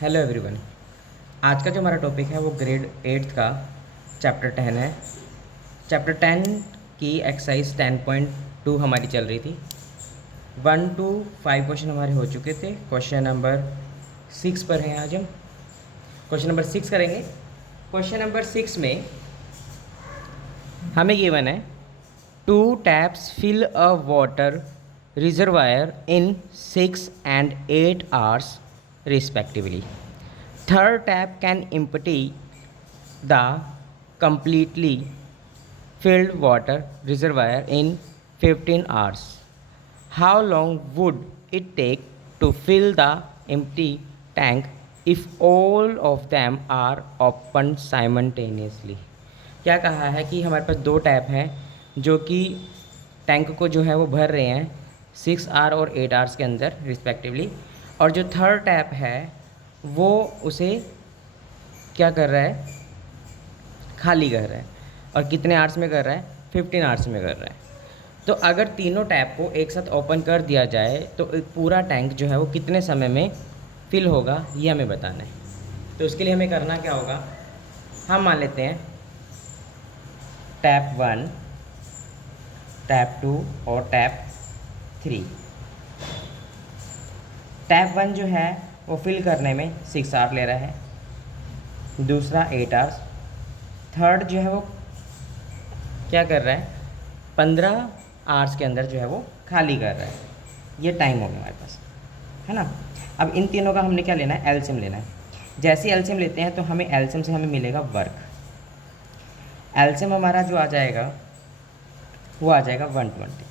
Hello everyone. आज का जो हमारा टॉपिक है वो ग्रेड 8th का चैप्टर 10 है। चैप्टर 10 की एक्सरसाइज 10.2 हमारी चल रही थी। 1 to 5 क्वेश्चन हमारे हो चुके थे। क्वेश्चन नंबर 6 पर हैं आज हम। क्वेश्चन नंबर 6 करेंगे। क्वेश्चन नंबर 6 में हमें गिवन है 2 taps fill a water reservoir in 6 and 8 hours respectively. Third tap can empty the completely filled water reservoir in 15 hours. How long would it take to fill the empty tank if all of them are opened simultaneously? क्या कहा है कि हमारे पास 2 tap हैं जो कि tank को जो है वो भर रहे हैं 6 आवर और 8 आवर्स के अंदर रिस्पेक्टिवली, और जो थर्ड टैप है वो उसे क्या कर रहा है, खाली कर रहा है। और कितने आवर्स में कर रहा है? 15 आवर्स में कर रहा है। तो अगर तीनों टैप को एक साथ ओपन कर दिया जाए तो एक पूरा टैंक जो है वो कितने समय में फिल होगा, ये हमें बताना है। तो उसके लिए हमें करना क्या होगा, हम मान लेते हैं टैप 1, टैप 2 और टैप 3। टैप 1 जो है वो फिल करने में 6 आवर ले रहा है, दूसरा 8 आवर्स, थर्ड जो है वो क्या कर रहा है, 15 आवर्स के अंदर जो है वो खाली कर रहा है। ये टाइम हो गया हमारे पास, है ना। अब इन तीनों का हमने क्या लेना है, एलसीएम लेना है। जैसे एलसीएम लेते हैं तो हमें एलसीएम से हमें मिलेगा वर्क। एलसीएम हमारा जो आ जाएगा वो आ जाएगा 120।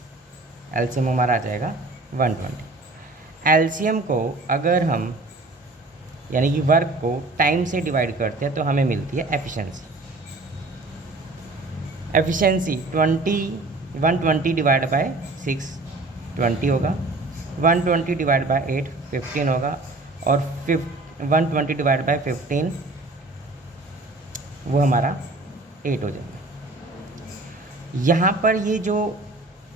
एलसीएम हमारा आ जाएगा 120। एलसीएम को अगर हम यानी कि वर्क को टाइम से डिवाइड करते हैं तो हमें मिलती है एफिशिएंसी। एफिशिएंसी 120 डिवाइड बाय 6 20 होगा, 120 डिवाइड बाय 8 15 होगा, और 120 डिवाइड बाय 15 वो हमारा 8 हो जाएगा। यहाँ पर ये जो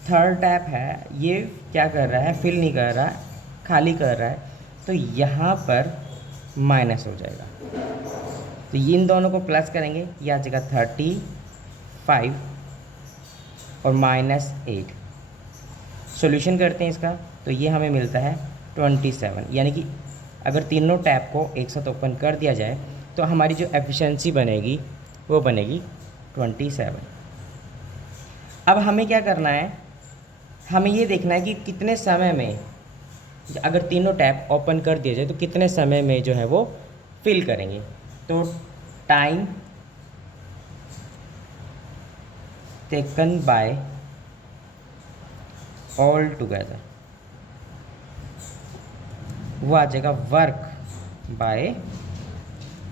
थर्ड टैप है ये क्या कर रहा है, फिल नहीं कर रहा, खाली कर रहा है, तो यहाँ पर माइनस हो जाएगा। तो इन दोनों को प्लस करेंगे, यह आ जाएगा 35 और -8। सॉल्यूशन करते हैं इसका तो ये हमें मिलता है 27। यानी कि अगर तीनों टैप को एक साथ ओपन कर दिया जाए तो हमारी जो एफिशिएंसी बनेगी वो बनेगी 27। अब हमें क्या करना है, हमें ये देखना है कि कितने समय में, अगर तीनों टैप ओपन कर दिया जाए तो कितने समय में जो है वो फिल करेंगे। तो time taken bye all together वो आ जाएगा work by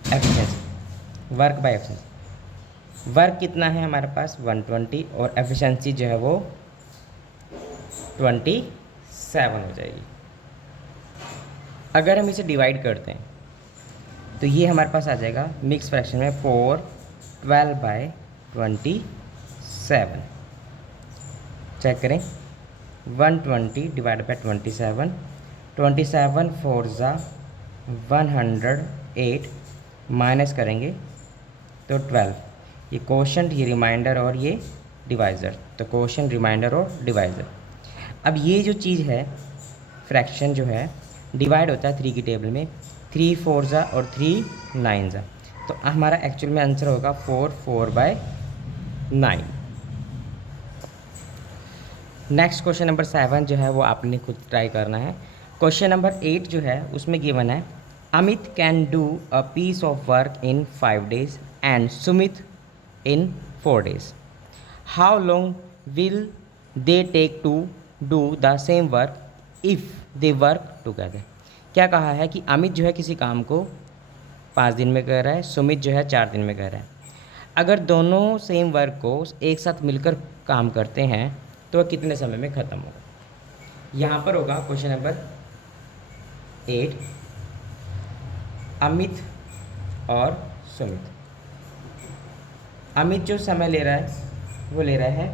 efficiency. Work by efficiency, work कितना है हमारे पास 120 और एफिशिएंसी जो है वो 27 हो जाएगी। अगर हम इसे डिवाइड करते हैं तो ये हमारे पास आ जाएगा मिक्स फ्रैक्शन में 4 12 बाय 27। चेक करें, 120 डिवाइड बाय 27, 27 4 ज़ा 108, माइनस करेंगे तो 12। ये कोशेंट, ये रिमाइंडर और ये डिवाइज़र, तो कोशेंट, रिमाइंडर और डिवाइज़र। अब ये जो चीज़ है फ्रैक्शन जो है डिवाइड होता है 3 की टेबल में, 3 4 ज़ा और 3 9 ज़ा, तो हमारा एक्चुअल में आंसर होगा 4/9। नेक्स्ट क्वेश्चन नंबर 7 जो है वो आपने खुद ट्राई करना है। क्वेश्चन नंबर 8 जो है उसमें गिवन है Amit can do a piece of work in 5 days and Sumit in 4 days। How long will they take to do the same work if they work together. क्या कहा है कि अमित जो है किसी काम को 5 दिन में कर रहा है, सुमित जो है 4 दिन में कर रहा है। अगर दोनों सेम वर्क को एक साथ मिलकर काम करते हैं तो वह कितने समय में ख़त्म होगा। यहाँ पर होगा क्वेश्चन नंबर 8 अमित और सुमित। अमित जो समय ले रहा है वो ले रहा है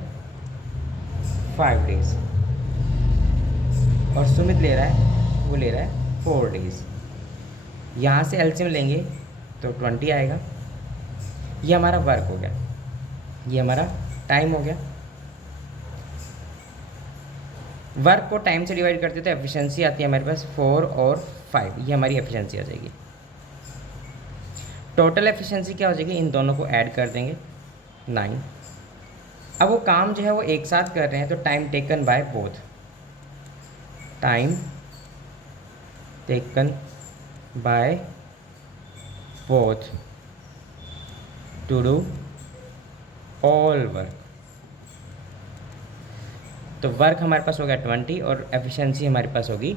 5 days और सुमित ले रहा है वो ले रहा है 4 days। यहाँ से एलसीएम लेंगे तो 20 आएगा। ये हमारा वर्क हो गया, ये हमारा टाइम हो गया। वर्क को टाइम से डिवाइड करते तो एफिशिएंसी आती है हमारे पास 4 और 5, ये हमारी एफिशिएंसी आ जाएगी। टोटल एफिशिएंसी क्या हो जाएगी, इन दोनों को ऐड कर देंगे 9। अब वो काम जो है वो एक साथ कर रहे हैं तो time taken by both, time taken by both to do all work. तो वर्क हमारे पास हो गया 20 और एफिशिएंसी हमारे पास होगी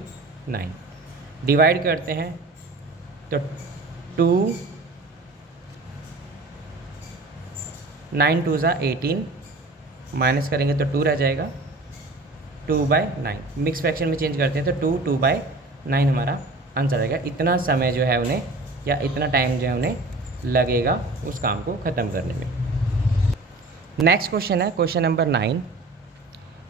9। डिवाइड करते हैं तो 2 9 2 ज़ा 18, माइनस करेंगे तो 2 रह जाएगा, 2/9। मिक्स फ्रैक्शन में चेंज करते हैं तो 2/9 हमारा आंसर आएगा। इतना समय जो है उन्हें, या इतना टाइम जो है उन्हें लगेगा उस काम को ख़त्म करने में। नेक्स्ट क्वेश्चन है क्वेश्चन नंबर 9।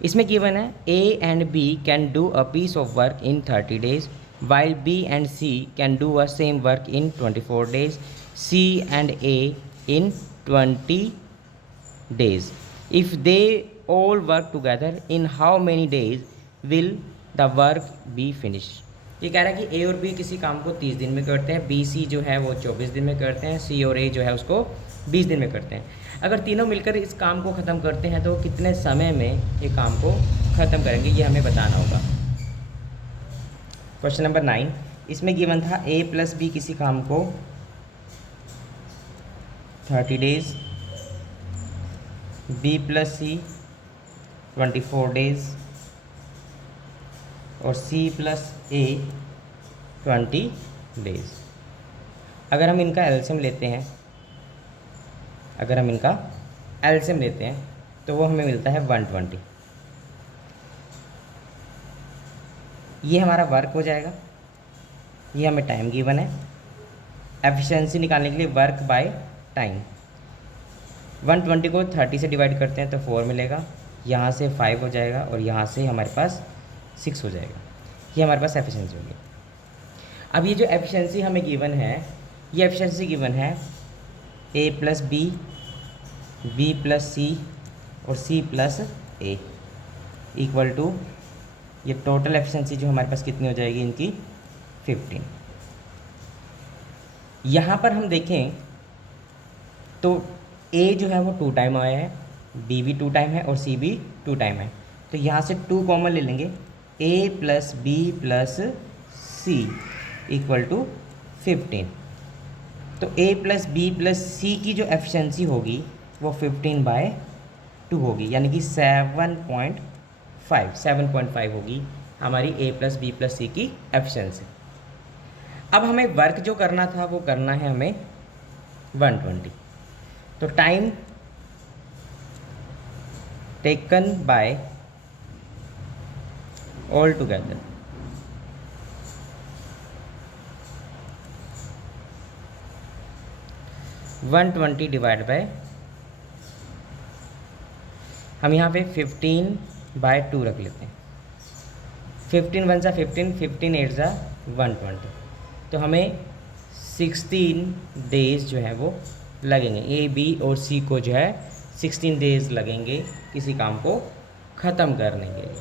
इसमें गिवन है A and B can do a piece of work in 30 days while B and C can do a same work in 24 days, C and A in 20 days. If they all work together, in how many days will the work be finished? ये कह रहा है कि A और B किसी काम को 30 दिन में करते हैं, B C जो है वो 24 दिन में करते हैं, C और A जो है उसको 20 दिन में करते हैं। अगर तीनों मिलकर इस काम को ख़त्म करते हैं तो कितने समय में ये काम को ख़त्म करेंगे, ये हमें बताना होगा। क्वेश्चन नंबर 9, इसमें गिवन था A प्लस B किसी काम को 30 days, B plus C 24 days और C प्लस A 20 days। अगर हम इनका एलसीएम लेते हैं, तो वो हमें मिलता है 120। ये हमारा वर्क हो जाएगा, ये हमें टाइम गिवन है। एफिशिएंसी निकालने के लिए वर्क बाय टाइम, 120 को 30 से डिवाइड करते हैं तो 4 मिलेगा, यहाँ से 5 हो जाएगा और यहाँ से हमारे पास 6 हो जाएगा। ये हमारे पास एफिशिएंसी होगी। अब ये जो एफिशिएंसी हमें गिवन है, ये एफिशिएंसी गिवन है A plus B, B plus C और C plus A equal to, ये टोटल एफिशिएंसी जो हमारे पास कितनी हो जाएगी इनकी 15। यहाँ पर हम देखें तो A जो है वो 2 टाइम आया है, B भी 2 टाइम है और C भी 2 टाइम है। तो यहाँ से 2 कॉमन ले लेंगे, A plus B plus C equal to 15। तो A plus B plus C की जो एफिशिएंसी होगी वो 15/2 होगी, यानी कि 7.5 होगी हमारी A plus B plus C की एफिशिएंसी। अब हमें वर्क जो करना था वो करना है हमें 120। तो time taken bye all together, divide by, हम यहाँ पे 15/2 रख लेते हैं। 15 1 ज़ा 15, 15 8 ज़ा 120। तो हमें 16 डेज़ जो है वो लगेंगे। A B और C को जो है 16 डेज़ लगेंगे किसी काम को ख़त्म करने के लिए।